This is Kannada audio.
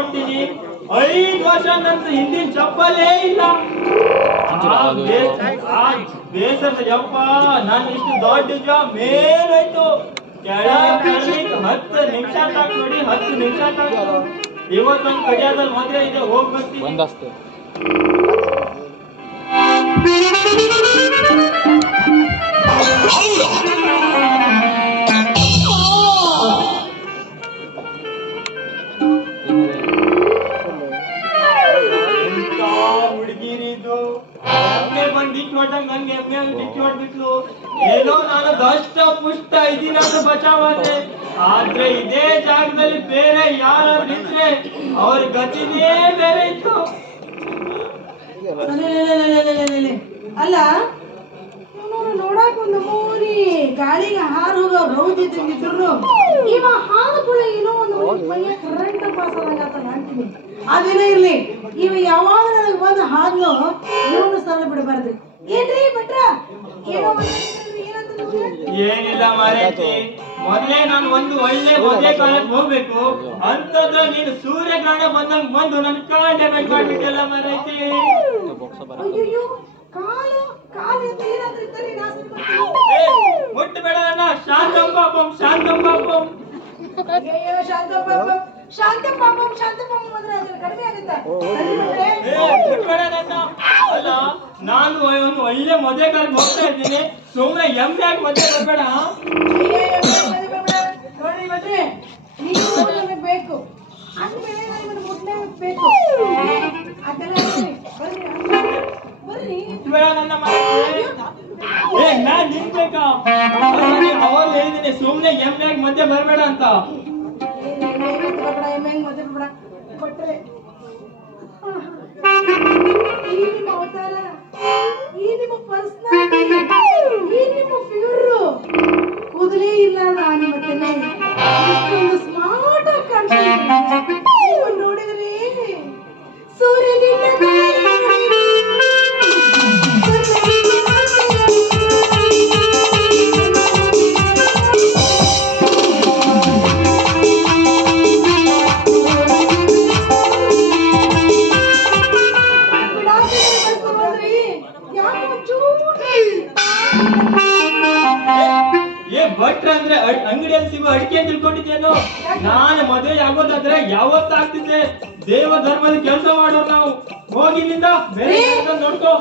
ನೋಡ್ತೀನಿ 5 ವರ್ಷ ನನ್ನ ಹಿಂದಿನ ಚಪ್ಪಲೇ ಇಲ್ಲ. ಬೇಸರದ ಯಪ್ಪ ನಾನು ಇಷ್ಟು ದೊಡ್ಡ ಜಾಬ್ ಮೇಲಾಯ್ತು. ಕೆಳಗೆ 10 ನಿಮಿಷ ತಾಕ್ ನೋಡಿ 10 ನಿಮಿಷ ತಾಕ್. ಇವತ್ತೊಂದು ಕಡಿಯಾದಲ್ಲಿ ಮದುವೆ ಇದೆ, ಹೋಗಿ ಬರ್ತೀನಿ. ಹುಡುಗಿರಿದು ಎಮ್ಮೆ ಬಂದು ಡಿಕ್ಕಿ ಹೊಡ್ದಂಗ ನಂಗೆ ಎಮ್ಮೆ ಡಿಕ್ಕಿ ಹೊಡ್ಬಿಟ್ಲು. ಏನೋ ನಾನು ದಷ್ಟ ಪುಷ್ಟ ಇದೀನಿ ಅಂತ ಬಚಾವಾದೆ. ಆದ್ರೆ ಇದೇ ಜಾಗದಲ್ಲಿ ಬೇರೆ ಯಾರಾದ್ರೂ ಇದ್ರೆ ಅವ್ರ ಗತಿನೇ ಬೇರೆ ಇತ್ತು. ಅಲ್ಲ ನೋಡಕ್ ಒಂದು ಮೂರಿ ಗಾಳಿಗೆ ಹಾರು ಹೋಗೋ ರೌದಿ ತಿಂದಿದ್ರು ಇವ ಹಾಲು ಕೂಡ ಏನೋ ಒಂದು ಮೈಯ ಕರೆಂಟ್ ಪಾಸ್ ಆದಂಗಾತ ಅಂತೀನಿ. ಅದೇನೇ ಇರ್ಲಿ, ಇವ ಯಾವಾಗ ನನಗೆ ಬಂದು ಹಾದ್ಲು ಇವನು ಸಲ ಬಿಡಬಾರ್ದು. ಏನ್ರಿ ಭಟ್ರ ಏನೋ ಏನಿಲ್ಲ ಮಾರೈತಿ, ಮೊದಲೇ ನಾನು ಒಂದು ಒಳ್ಳೆ ಮದುವೆ ಕಾಲಕ್ಕೆ ಹೋಗ್ಬೇಕು ಅಂತಂದ್ರೆ ನೀನು ಸೂರ್ಯಗ್ರಹಣ ಬಂದಂಗ್ ಬಂದು ನನ್ ಕಾಂಡೆ ಬೇಕು ಮಾಡ್ಬಿಟ್ಟಲ್ಲ ಮಾರೈತಿ. ಅಯ್ಯೋ ಕಾಲು ಕಾಲು ಏನಾದ್ರೂ ಇದ್ದರೆ ಮುಟ್ಟಬೇಡ ಅಣ್ಣ. ಶಾಂತಂ ಪಾಪಂ ಶಾಂತಂ ಪಾಪಂ. ಅಯ್ಯೋ ಶಾಂತಂ ಪಾಪಂ ಶಾಂತಂ ಪಾಪಂ ಶಾಂತಂ ಪಾಪಂ ಅಂದ್ರೆ ಅದು ಕಡಿಮೆ ಆಗುತ್ತೆ. ಮುಟ್ಟಬೇಡ ಅಣ್ಣ. ಅಲ್ಲ ನಾನು ಒಂದು ಒಳ್ಳೆ ಮದುವೆ ಕಾಲಕ್ಕೆ ಹೋಗ್ತಾ ಇದ್ದೀನಿ, ಸುಮ್ಮನೆ ಎಮ್ಮೆ ಆಗಿ ಮದುವೆ ಬರ್ಬೇಡ. ನೋಡಿ ಮತ್ತೆ ನೀವು ಬೇಕು ಅಂದ್ಮೇಲೆ ನಿಮ್ಮನ್ನು ಮುಟ್ಲೇ ಬೇಕು. ಅದೆಲ್ಲ ಬರ್ರಿ ಬೇಡ ನನ್ನ ನಾನ್ ನಿನ್ಬೇಕಾ ಅವಾಗ ಹೇಳಿದ್ದೀನಿ ಸುಮ್ನೆ ಎಮ್ಮೆ ಮಧ್ಯೆ ಬರ್ಬೇಡ ಅಂತ. ಕೊಟ್ರೆ ಈ ನಿಮ್ಮ ಅವತಾರ, ಈ ನಿಮ್ಮ ಪರ್ಸನಾಲಿಟಿ, ಈ ನಿಮ್ಮ ಫಿಗರು ಕೂದಲೇ ಇಲ್ಲ ನಿಮ್ಮ ತಲೆ ಇಷ್ಟೊಂದು ಸ್ಮಾರ್ಟ್ ಆಗಿ ಕಾಣ್ತಿದ್ದೀರಿ. ನೀವು ನೋಡಿದ್ರೆ ಸೂರ್ಯನಿಂದ ಭಟ್ರ ಅಂದ್ರೆ ಅಂಗಡಿಯಲ್ಲಿ ಸಿಗೋ ಅಡಿಕೆ ಅಂತ ತಿಳ್ಕೊಂಡಿದ್ದೇನು? ನಾನು ಮದುವೆ ಆಗೋದಾದ್ರೆ ಯಾವತ್ತಾಗ್ತಿದ್ದೆ. ದೇವ ಧರ್ಮದ ಕೆಲಸ ಮಾಡೋರು ನಾವು. ಹೋಗಿನಿಂದ ಬೇರೆ ನೋಡ್ಕೋ.